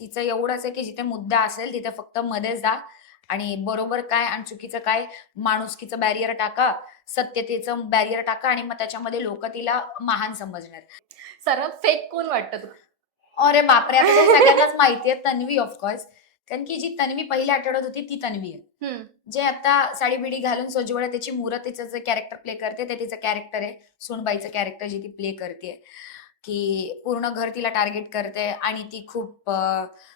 तिचं एवढंच आहे, की जिथे मुद्दा असेल तिथे फक्त मध्येच जा आणि बरोबर काय आणि चुकीचं काय, माणुसकीचं बॅरियर टाका, सत्यतेचं बॅरियर टाका आणि मग त्याच्यामध्ये लोकं तिला महान समजणार. सर्वात फेक कोण वाटतं अरे बापरे! आता तर सगळ्यांनाच माहिती आहे तन्वी ऑफ कोर्स. कारण की जी तन्वी पहिल्या आठवड्यात होती ती तन्वी आहे. हं. जे आता साडी-बिडी घालून सोज्वळ त्याची मुरत तिचं जे कॅरेक्टर प्ले करते ते तिचं कॅरेक्टर आहे. सूनबाईचं कॅरेक्टर जी ती प्ले करतेय, की पूर्ण घर तिला टार्गेट करते आणि ती खूप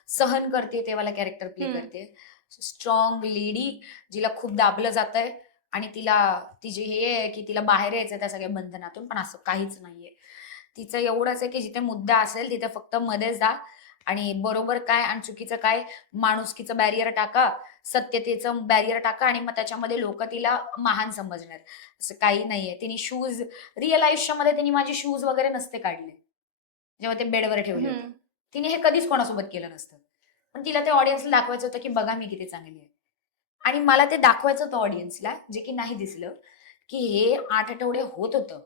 सहन करते ते वाला कॅरेक्टर प्ले हं. करते. स्ट्राँग लेडी जिला खूप दाबलं जातंय आणि तिला तिची हे आहे, की तिला बाहेर यायचंय त्या सगळ्या बंधनातून, पण असं काहीच नाहीये. तिचं एवढंच आहे, की जिथे मुद्दा असेल तिथे फक्त मध्ये जा आणि बरोबर काय आणि चुकीचं काय, माणुसकीचं बॅरियर टाका, सत्यतेचं बॅरियर टाका आणि मग त्याच्यामध्ये लोकं तिला महान समजणार. असं काही नाहीये. तिने शूज रिअल आयुष्यामध्ये तिने माझे शूज वगैरे नसते काढले. जेव्हा ते बेडवर ठेवले होते. हं. तिने हे कधीच कोणासोबत केलं नसतं. पण तिला ते ऑडियन्सला दाखवायचं होतं, की बघा मी किती चांगली आहे. आणि मला ते दाखवायचं होतं ऑडियन्सला, जे की नाही दिसलं, की हे 8 आठवडे होत होतं.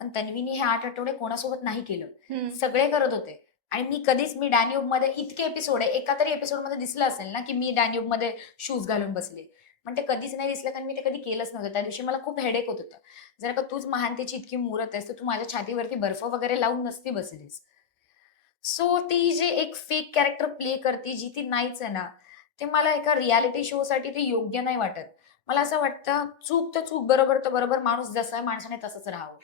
पण तन्वीने हे 8 आठवडे कोणासोबत नाही केलं. हं. सगळे करत होते. आणि मी डॅन्यूबमध्ये इतके एपिसोड आहे, एका तरी एपिसोडमध्ये दिसलं असेल ना, की मी डॅन्यूबमध्ये शूज घालून बसले. पण ते कधीच नाही दिसलं कारण मी ते कधी केलंच नव्हतं. त्या दिवशी मला खूप हेडेक होत होतं. जर का तूच महानतेची इतकी मूरत आहेस, तर तू माझ्या छातीवरती बर्फ वगैरे लावून नसती बसलीस. सो ती जी एक फेक कॅरेक्टर प्ले करते, जी ती नाहीच आहे ना, ते मला एका रिएलिटी शोसाठी ते योग्य नाही वाटत. मला असं वाटतं, चूक तर चूक, बरोबर तर बरोबर. माणूस जसा आहे माणसाने तसंच राहावं.